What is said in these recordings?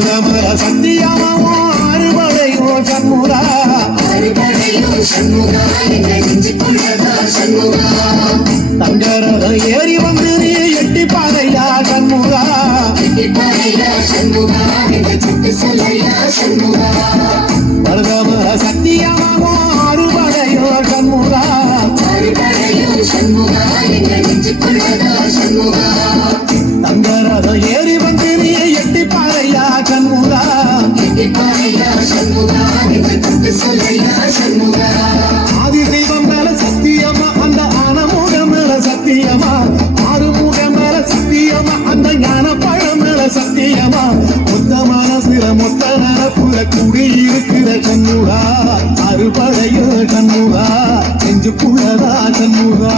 மருதமர சத்தியமாவோ அறுபடையோ சண்முகா தங்கரத ஏறி வந்து நீ எட்டி பாறையா சண்முகா மருதமர சத்தியமாவோ அறுபடையோ சண்முகா தங்கரத ஏறி வந்து நீ எட்டி பாறையா சண்முகா ஆதிசைவம் மேல சத்தியமா அந்த ஆனமுக மேல சத்தியமா ஆறுமுக மேல சத்தியமா அந்த ஞான பழம் மேல சத்தியமா மொத்த மனசுல மொத்த நரப்புல குடியிருக்கிற சண்முகா அறுபடையோ சண்முகா நெஞ்சுக்குள்ளதா சண்முகா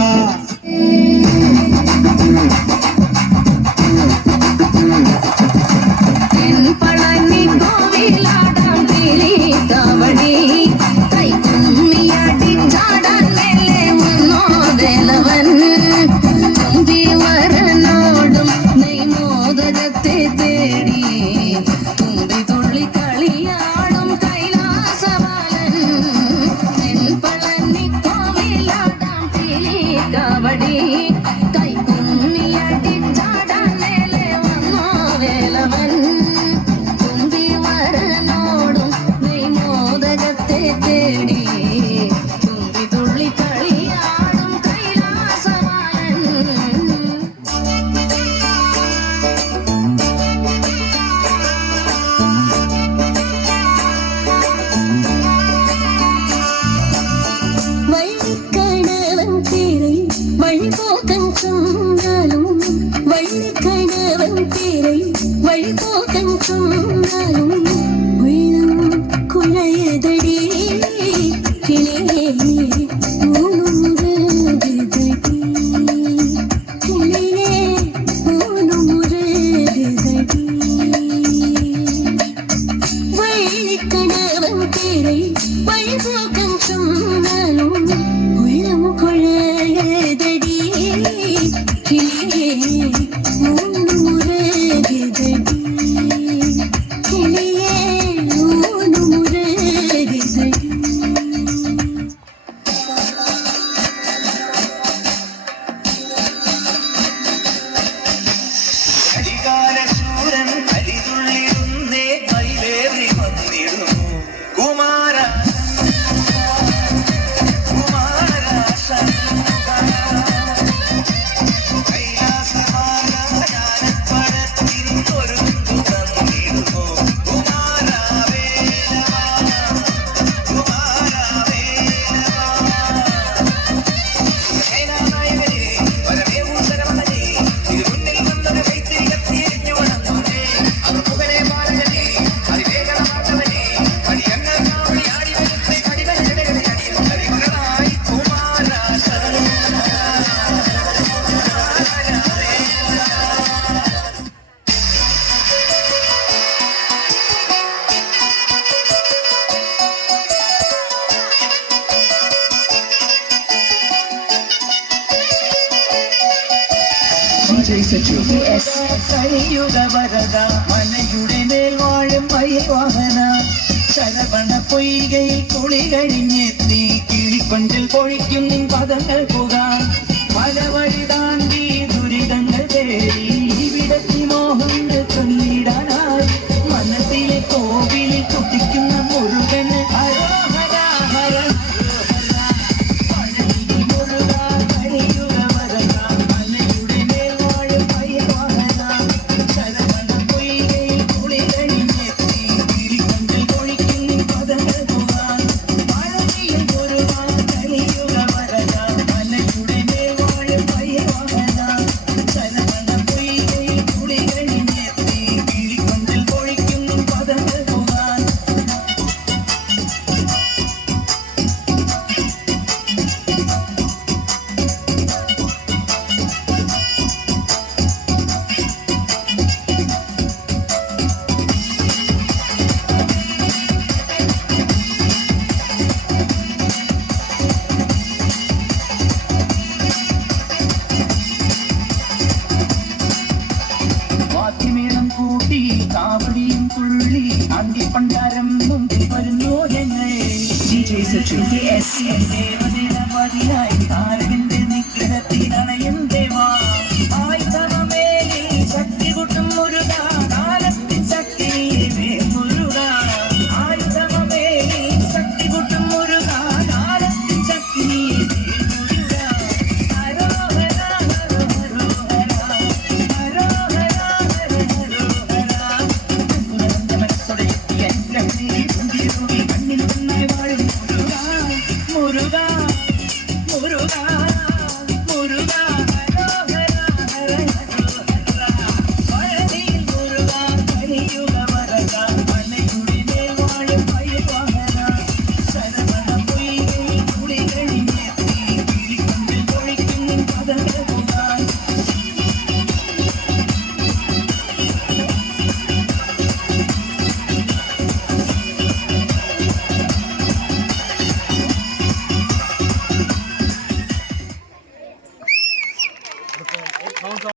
വരദ മലയുടെ മേൽ വാഴും മയിൽവാഹന ശരവണ പൊയ്കയിൽ കുളി കഴിഞ്ഞെത്തി കിളിക്കൊണ്ടിൽ പൊഴിക്കും നിൻ പദങ്ങൾ പോകാൻ പല വഴി താണ്ടി ദുരിതങ്ങൾ തേടി ഇവിടത്തി മോഹം ചൊല്ലിടാനായി മനസ്സിലെ കോവിലിൽ കുട്ടിക്കുന്ന മുരുകന് ഹരോഹര ഹര സുചു KS. ദേവദിന പതിനായി